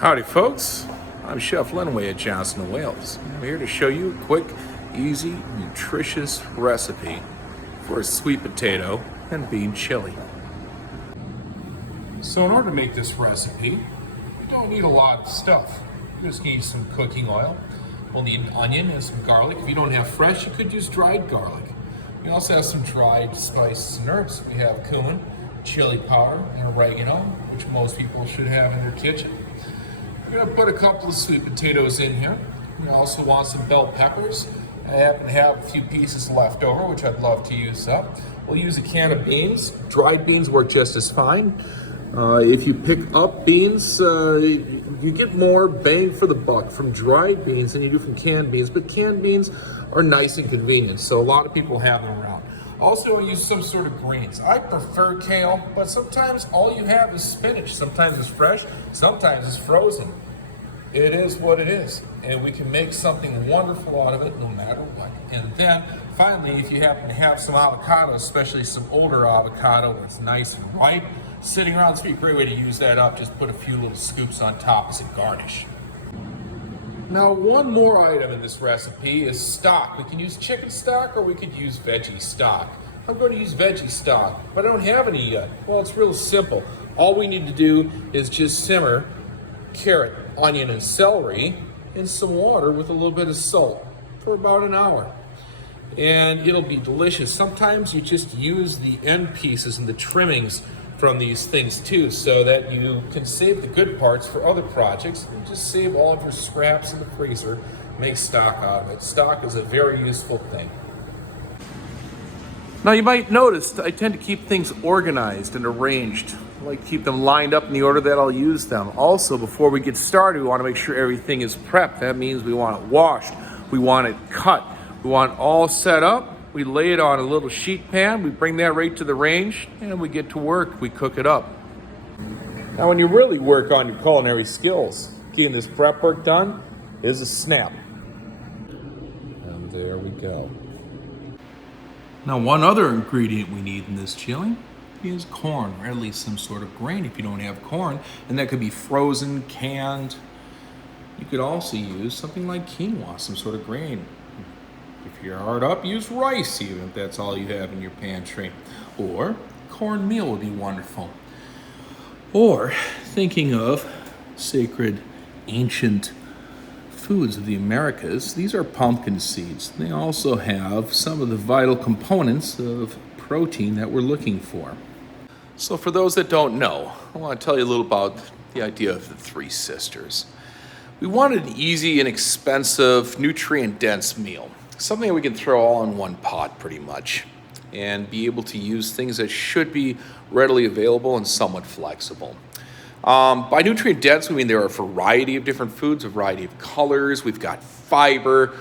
Howdy folks, I'm Chef Lenway at Johnson & Wales. I'm here to show you a quick, easy, nutritious recipe for a sweet potato and bean chili. So in order to make this recipe, you don't need a lot of stuff. You just need some cooking oil. We'll need an onion and some garlic. If you don't have fresh, you could use dried garlic. We also have some dried spices and herbs. We have cumin, chili powder, and oregano, which most people should have in their kitchen. We're going to put a couple of sweet potatoes in here. We also want some bell peppers. I happen to have a few pieces left over, which I'd love to use up. We'll use a can of beans. Dried beans work just as fine. If you pick up beans, you get more bang for the buck from dried beans than you do from canned beans, but canned beans are nice and convenient, so a lot of people have them around. Also, we use some sort of greens. I prefer kale, but sometimes all you have is spinach. Sometimes it's fresh, sometimes it's frozen. It is what it is, and we can make something wonderful out of it no matter what. And then, finally, if you happen to have some avocado, especially some older avocado that's nice and ripe, sitting around, this would be a great way to use that up. Just put a few little scoops on top as a garnish. Now, one more item in this recipe is stock. We can use chicken stock or we could use veggie stock. I'm going to use veggie stock, but I don't have any yet. Well, it's real simple. All we need to do is just simmer carrot, onion, and celery in some water with a little bit of salt for about an hour. And it'll be delicious. Sometimes you just use the end pieces and the trimmings from these things too, so that you can save the good parts for other projects and just save all of your scraps in the freezer, make stock out of it. Stock is a very useful thing. Now you might notice I tend to keep things organized and arranged. I like to keep them lined up in the order that I'll use them. Also, before we get started, we want to make sure everything is prepped. That means we want it washed, we want it cut, we want it all set up. We lay it on a little sheet pan, we bring that right to the range, and we get to work, we cook it up. Now when you really work on your culinary skills, getting this prep work done is a snap. And there we go. Now one other ingredient we need in this chili is corn, or at least some sort of grain if you don't have corn, and that could be frozen, canned. You could also use something like quinoa, some sort of grain. If you're hard up, use rice even if that's all you have in your pantry. Or cornmeal would be wonderful. Or thinking of sacred ancient foods of the Americas, these are pumpkin seeds. They also have some of the vital components of protein that we're looking for. So for those that don't know, I want to tell you a little about the idea of the three sisters. We wanted an easy, inexpensive, nutrient-dense meal. Something that we can throw all in one pot pretty much and be able to use things that should be readily available and somewhat flexible. By nutrient dense, we mean there are a variety of different foods, a variety of colors. We've got fiber.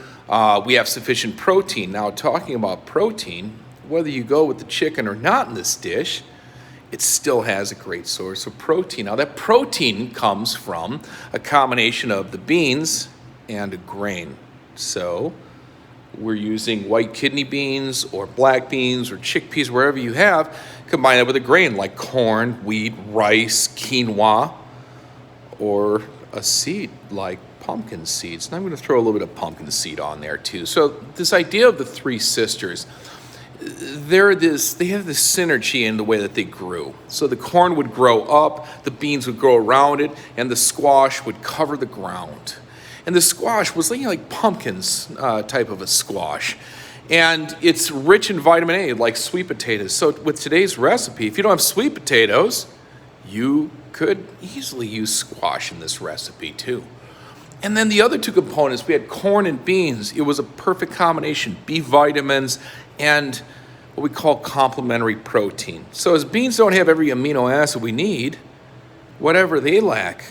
We have sufficient protein. Now, talking about protein, whether you go with the chicken or not in this dish, it still has a great source of protein. Now, that protein comes from a combination of the beans and a grain. So we're using white kidney beans or black beans or chickpeas, wherever you have, combine that with a grain like corn, wheat, rice, quinoa, or a seed like pumpkin seeds. And I'm going to throw a little bit of pumpkin seed on there too. So this idea of the three sisters, they have this synergy in the way that they grew. So the corn would grow up, the beans would grow around it, and the squash would cover the ground. And the squash was like pumpkins type of a squash. And it's rich in vitamin A, like sweet potatoes. So with today's recipe, if you don't have sweet potatoes, you could easily use squash in this recipe too. And then the other two components, we had corn and beans. It was a perfect combination, B vitamins and what we call complementary protein. So as beans don't have every amino acid we need, whatever they lack,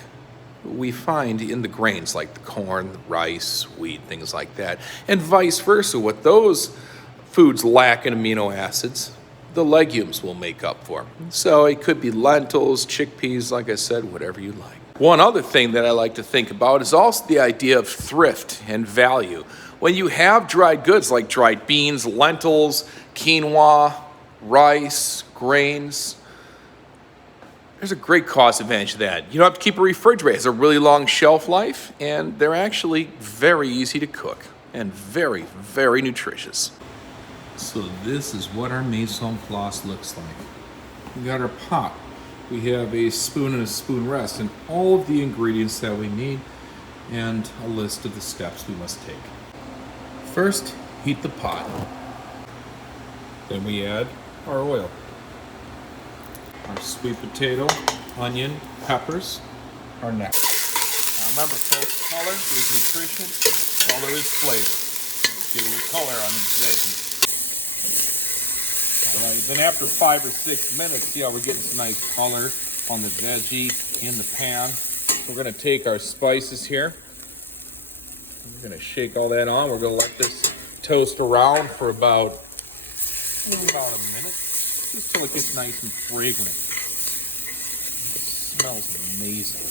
we find in the grains like the corn, the rice, wheat, things like that. And vice versa, what those foods lack in amino acids, the legumes will make up for. So it could be lentils, chickpeas, like I said, whatever you like. One other thing that I like to think about is also the idea of thrift and value. When you have dried goods like dried beans, lentils, quinoa, rice, grains, There's a great cost advantage to that. You don't have to keep a refrigerator. It has a really long shelf life, and they're actually very easy to cook and very, very nutritious. So this is what our maison floss looks like. We got our pot. We have a spoon and a spoon rest, and all of the ingredients that we need, and a list of the steps we must take. First, heat the pot. Then we add our oil. Our sweet potato, onion, peppers are next. Now remember, folks, color is nutrition, color is flavor. Let's get a little color on these veggies. All right, then after 5 or 6 minutes, see how we're getting some nice color on the veggie in the pan. We're gonna take our spices here. We're gonna shake all that on. We're gonna let this toast around for about a minute. Just till it gets nice and fragrant. It smells amazing.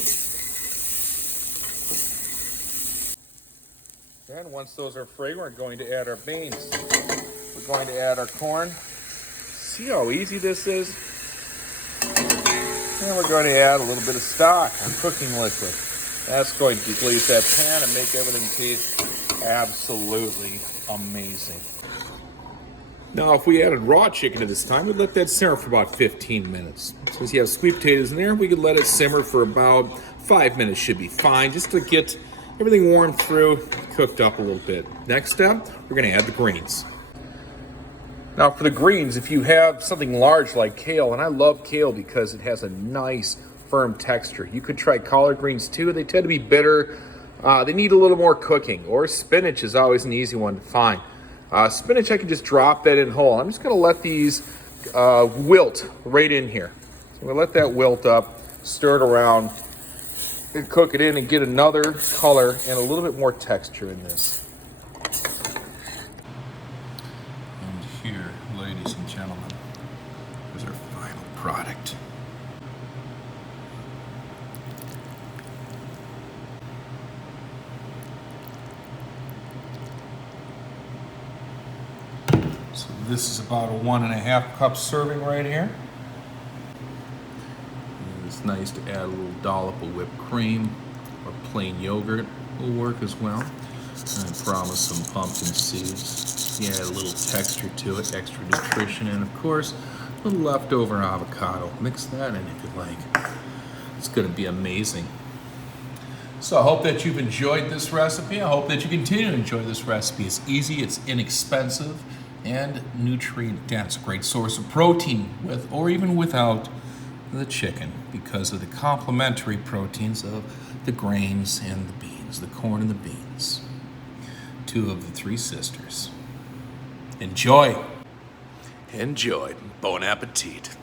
And once those are fragrant, we're going to add our beans. We're going to add our corn. See how easy this is? And we're going to add a little bit of stock, our cooking liquid. That's going to deglaze that pan and make everything taste absolutely amazing. Now, if we added raw chicken at this time, we'd let that simmer for about 15 minutes. Since you have sweet potatoes in there, we could let it simmer for about 5 minutes should be fine, just to get everything warmed through, cooked up a little bit. Next step, we're gonna add the greens. Now for the greens, if you have something large like kale, and I love kale because it has a nice firm texture. You could try collard greens too. They tend to be bitter. They need a little more cooking, or spinach is always an easy one to find. Spinach, I can just drop that in whole. I'm just gonna let these wilt right in here. So I'm gonna let that wilt up, stir it around, and cook it in and get another color and a little bit more texture in this. And here, ladies and gentlemen, is our final product. So this is about a 1.5 cup serving right here. And it's nice to add a little dollop of whipped cream or plain yogurt will work as well. And I promise some pumpkin seeds. Yeah, add a little texture to it, extra nutrition, and of course, a little leftover avocado. Mix that in if you like. It's gonna be amazing. So I hope that you've enjoyed this recipe. I hope that you continue to enjoy this recipe. It's easy, it's inexpensive, and nutrient dense. A great source of protein with or even without the chicken because of the complementary proteins of the grains and the beans, the corn and the beans. 2 of the 3 sisters. Enjoy. Enjoy. Bon appetit.